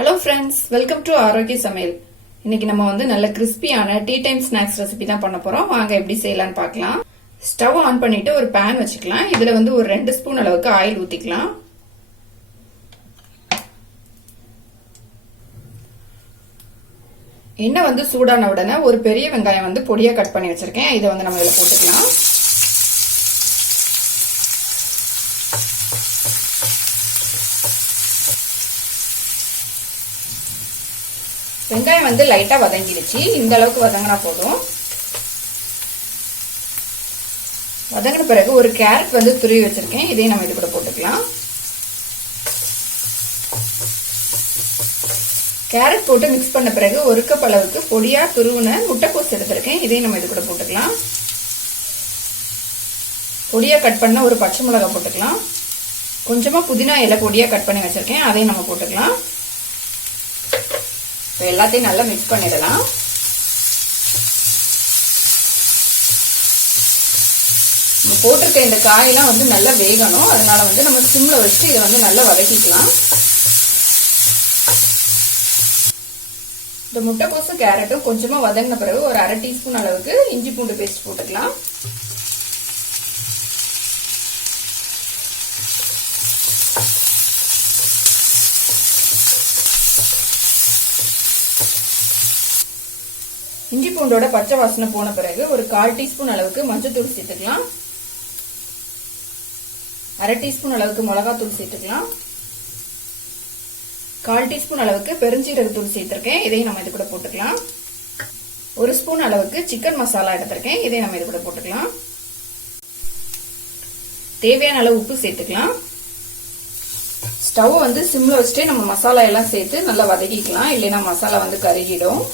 Hello friends, welcome to ஆரோக்கிய சமையல். இன்னைக்கு நம்ம நல்ல கிறிஸ்பியான டீ டைம் ஸ்நாக்ஸ் ரெசிபி தான் பண்ண போறோம். வாங்க எப்படி செய்யலாம்னு பார்க்கலாம். ஸ்டவ் ஆன் பண்ணிட்டு ஒரு பேன் வச்சுக்கலாம். இதுல ஒரு 2 ஸ்பூன் அளவுக்கு ஆயில் ஊத்திக்கலாம். எண்ணெய் சூடான உடனே ஒரு பெரிய வெங்காயம் பொடியா கட் பண்ணி வச்சிருக்கேன். இதை நம்ம இதுல போட்டுக்கலாம். வெங்காயம் லைட்டா வதங்கிடுச்சு. இந்த அளவுக்கு வதங்கினா போதும். வதங்கின பிறகு ஒரு கேரட் துருவி வச்சிருக்கேன். இதையும் நம்ம இது கூட போட்டுக்கலாம். கேரட் போட்டு மிக்ஸ் பண்ண பிறகு ஒரு கப் அளவுக்கு பொடியா துருவின முட்டைக்கோஸ் எடுத்திருக்கேன். இதையும் நம்ம இது கூட போட்டுக்கலாம். பொடியா கட் பண்ண ஒரு பச்சை மிளகாய் போட்டுக்கலாம். கொஞ்சமா புதினா இலை பொடியா கட் பண்ணி வச்சிருக்கேன். அதையும் நம்ம போட்டுக்கலாம். எல்லாத்தையும் நல்லா மிக்ஸ் பண்ணிடலாம். நம்ம போட்டிருக்க இந்த காயெல்லாம் நல்லா வேகணும். அதனால நம்ம சிம்ல வச்சுட்டு இதை நல்லா வதக்கிக்கலாம். இந்த முட்டைக்கோசும் கேரட்டும் கொஞ்சமா வதங்கின பிறகு ஒரு அரை டீஸ்பூன் அளவுக்கு இஞ்சி பூண்டு பேஸ்ட் போட்டுக்கலாம். இஞ்சி பூண்டோட பச்சை வாசனை போன பிறகு ஒரு 1/4 டீஸ்பூன் அளவுக்கு மஞ்சள்தூள் சேர்த்துக்கலாம். அரை டீஸ்பூன் அளவுக்கு மிளகாத்தூள் சேர்த்துக்கலாம். 1/4 டீஸ்பூன் அளவுக்கு பெருஞ்சீரகத்தூள் சேர்த்திருக்கேன். இதையும் நம்ம இது கூட போட்டுக்கலாம். ஒரு ஸ்பூன் அளவுக்கு சிக்கன் மசாலா எடுத்திருக்கேன். இதையும் நம்ம இது கூட போட்டுக்கலாம். தேவையான அளவு உப்பு சேர்த்துக்கலாம். ஸ்டவ் சிம்ல வச்சுட்டு நம்ம மசாலா எல்லாம் சேர்த்து நல்லா வதக்கிக்கலாம். இல்லைன்னா மசாலா கருகிடும்.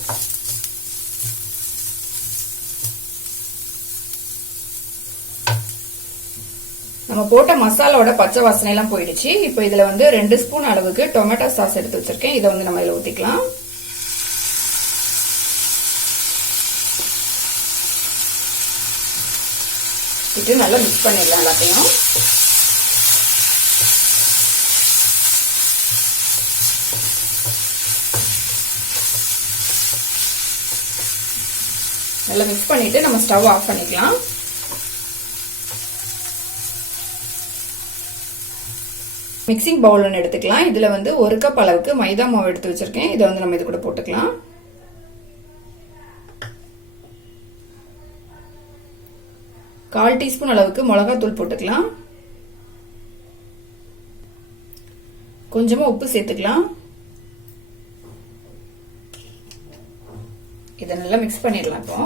நம்ம போட்ட மசாலாவோட பச்சை வாசனை எல்லாம் போயிடுச்சு. இப்போ இதுல 2 ஸ்பூன் அளவுக்கு டொமேட்டோ சாஸ் எடுத்து வச்சிருக்கேன். இதை நம்ம இதுல ஊத்திக்கலாம். இது நல்லா மிக்ஸ் பண்ணிடலாம் எல்லாத்தையும். நல்லா மிக்ஸ் பண்ணிட்டு நம்ம ஸ்டவ் ஆஃப் பண்ணிக்கலாம். மிக்சிங் பவுல் ஒன்று எடுத்துக்கலாம். இதுல 1 கப் அளவுக்கு மைதா மாவு எடுத்து வச்சிருக்கேன். இதை நம்ம இது கூட போட்டுக்கலாம். கால் டீஸ்பூன் அளவுக்கு மிளகாத்தூள் போட்டுக்கலாம். கொஞ்சமா உப்பு சேர்த்துக்கலாம். இதை நல்லா மிக்ஸ் பண்ணிடலாம். இப்போ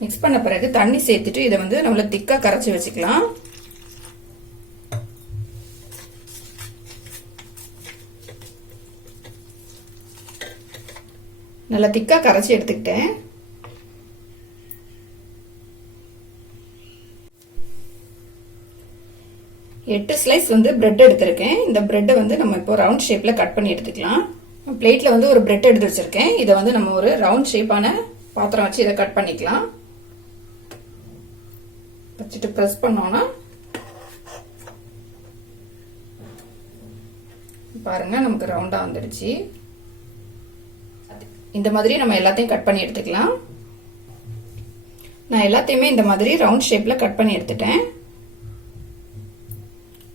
மிக்ஸ் பண்ண பிறகு தண்ணி சேர்த்துட்டு இதை நம்மள திக்கா கரைச்சி வச்சுக்கலாம். நல்லா திக்கா கரைச்சி எடுத்துக்கிட்டேன். எட்டு ஸ்லைஸ் பிரெட் எடுத்திருக்கேன். இந்த பிரெட்டை நம்ம இப்போ ரவுண்ட் ஷேப்ல கட் பண்ணி எடுத்துக்கலாம். பிளேட்ல ஒரு பிரெட் எடுத்து வச்சிருக்கேன். இதை நம்ம ஒரு ரவுண்ட் ஷேப்பான பாத்திரம் வச்சு இதை கட் பண்ணிக்கலாம். வச்சுட்டு பிரஸ் பண்ணோம்னா பாருங்க நமக்கு ரவுண்டா வந்துடுச்சு. இந்த மாதிரி நம்ம எல்லாத்தையும் கட் பண்ணி எடுத்துக்கலாம். நான் எல்லாத்தையுமே இந்த மாதிரி ரவுண்ட் ஷேப்ல கட் பண்ணி எடுத்துட்டேன்.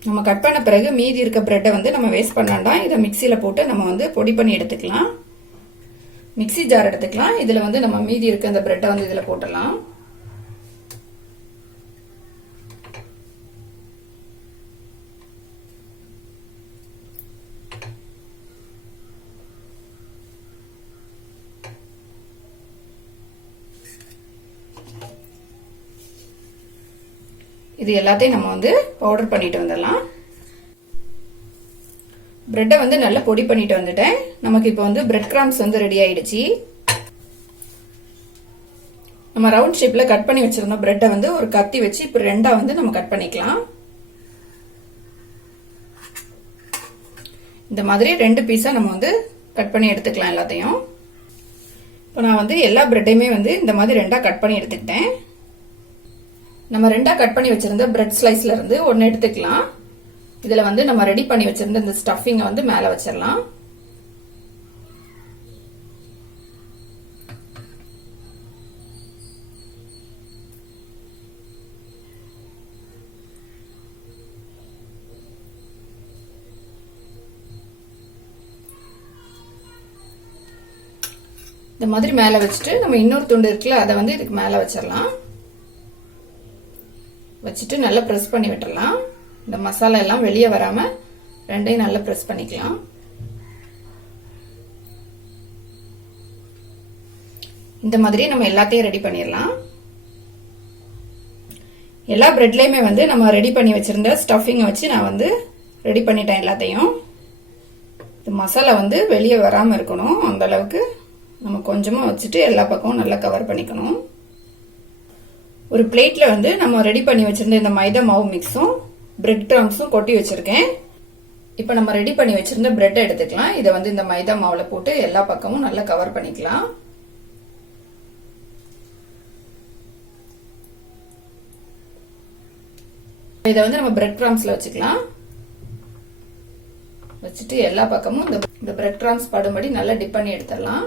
நம்ம கட் பண்ண பிறகு மீதி இருக்க பிரெட்டை நம்ம வேஸ்ட் பண்ண வேண்டாம். இதை மிக்சியில போட்டு நம்ம பொடி பண்ணி எடுத்துக்கலாம். மிக்சி ஜார் எடுத்துக்கலாம். இதுல நம்ம மீதி இருக்க இந்த பிரெட்டை இதுல போட்டுடலாம். இது எல்லாத்தையும் நம்ம பவுடர் பண்ணிட்டு வந்துடலாம். பிரெட்டை நல்லா பொடி பண்ணிட்டு வந்துட்டேன். நமக்கு இப்போ பிரெட் கிராம்ஸ் ரெடி ஆயிடுச்சு. நம்ம ரவுண்ட் ஷேப்ல கட் பண்ணி வச்சிருந்தோம் பிரெட்டை ஒரு கத்தி வச்சு இப்போ ரெண்டா நம்ம கட் பண்ணிக்கலாம். இந்த மாதிரி 2 பீஸா நம்ம கட் பண்ணி எடுத்துக்கலாம் எல்லாத்தையும். இப்போ நான் எல்லா பிரெட்டையுமே இந்த மாதிரி ரெண்டா கட் பண்ணி எடுத்துக்கிட்டேன். நம்ம ரெண்டா கட் பண்ணி வச்சிருந்த பிரெட் ஸ்லைஸ்ல இருந்து ஒன்னு எடுத்துக்கலாம். இதுல வந்து நம்ம ரெடி பண்ணி வச்சிருந்த இந்த ஸ்டஃபிங்க வந்து மேல வச்சிடலாம். இந்த மாதிரி மேல வச்சுட்டு நம்ம இன்னொரு துண்டு இருக்குல்ல அதை வந்து இதுக்கு மேல வச்சிடலாம். வச்சுட்டு நல்லா பிரஸ் பண்ணி விட்டுறலாம். இந்த மசாலா எல்லாம் வெளியே வராம ரெண்டையும் நல்லா பிரஸ் பண்ணிக்கலாம். இந்த மாதிரி நம்ம எல்லாத்தையும் ரெடி பண்ணிடலாம். எல்லா பிரெட்லயுமே வந்து நம்ம ரெடி பண்ணி வச்சிருந்த ஸ்டஃபிங்கை வச்சு நான் வந்து ரெடி பண்ணிட்டேன் எல்லாத்தையும். இந்த மசாலா வந்து வெளியே வராம இருக்கணும், அந்த அளவுக்கு நம்ம கொஞ்சமா வச்சுட்டு எல்லா பக்கமும் நல்லா கவர் பண்ணிக்கணும். ஒரு பிளேட்ல வந்து நம்ம ரெடி பண்ணி வச்சிருந்த இந்த மைதா மாவு மிக்ஸும் பிரெட் கிராம்ஸும் கொட்டி வச்சிருக்கேன். இப்ப நம்ம ரெடி பண்ணி வச்சிருந்த பிரெட் எடுத்துக்கலாம். இதை வந்து இந்த மைதா மாவுல போட்டு எல்லா பக்கமும் நல்லா கவர் பண்ணிக்கலாம். இதை வந்து நம்ம பிரெட் கிராம்ஸ்ல வச்சுக்கலாம். வச்சுட்டு எல்லா பக்கமும் இந்த பிரெட் கிராம்ஸ் படும்படி நல்லா டிப் பண்ணி எடுத்துடலாம்.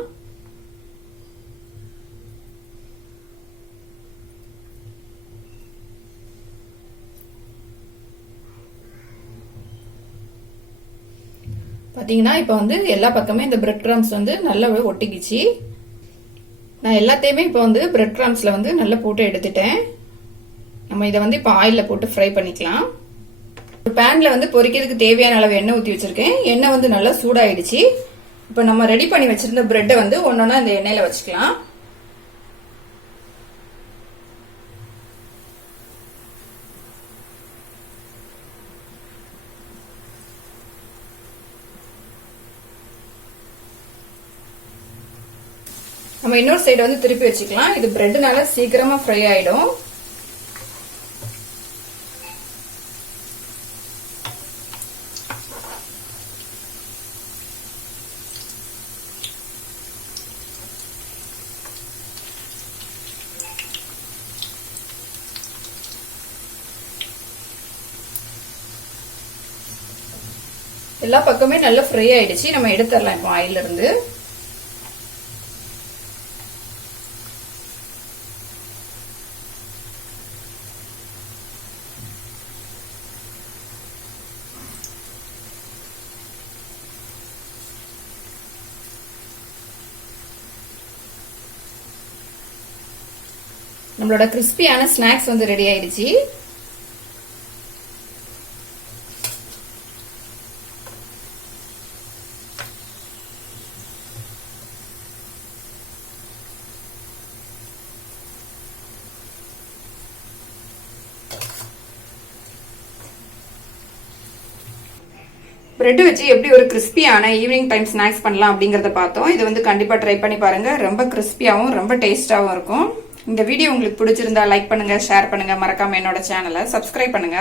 பாத்தீங்கன்னா இப்ப வந்து எல்லா பக்கமே இந்த பிரெட் கிராம்ஸ் வந்து நல்லாவே ஒட்டிக்கிச்சு. நான் எல்லாத்தையுமே இப்ப வந்து பிரெட் கிராம்ஸ்ல வந்து நல்லா போட்டு எடுத்துட்டேன். நம்ம இதை வந்து இப்ப ஆயில்ல போட்டு ஃப்ரை பண்ணிக்கலாம். ஒரு பேன்ல வந்து பொரிக்கிறதுக்கு தேவையான அளவு எண்ணெய் ஊத்தி வச்சிருக்கேன். எண்ணெய் வந்து நல்லா சூடாயிடுச்சு. இப்ப நம்ம ரெடி பண்ணி வச்சிருந்த பிரெட்டை வந்து ஒன்னொன்னா இந்த எண்ணெயில வச்சுக்கலாம். நம்ம இன்னொரு சைடு வந்து திருப்பி வச்சுக்கலாம். இது பிரெட்னால சீக்கிரமா ஃப்ரை ஆயிடும். எல்லா பக்கமே நல்லா ஃப்ரை ஆயிடுச்சு. நம்ம எடுத்துடலாம் இப்போ ஆயில இருந்து. நம்மளோட கிறிஸ்பியான ஸ்நாக்ஸ் வந்து ரெடி ஆயிடுச்சு. பிரெட் வச்சு எப்படி ஒரு கிறிஸ்பியான ஈவினிங் டைம் ஸ்நாக்ஸ் பண்ணலாம் அப்படிங்கறத பார்த்தோம். இது வந்து கண்டிப்பா ட்ரை பண்ணி பாருங்க. ரொம்ப கிறிஸ்பியாவும் ரொம்ப டேஸ்டாவும் இருக்கும். இந்த வீடியோ உங்களுக்கு பிடிச்சிருந்தா லைக் பண்ணுங்க, ஷேர் பண்ணுங்க, மறக்காம என்னோட சேனலை சப்ஸ்கிரைப் பண்ணுங்க.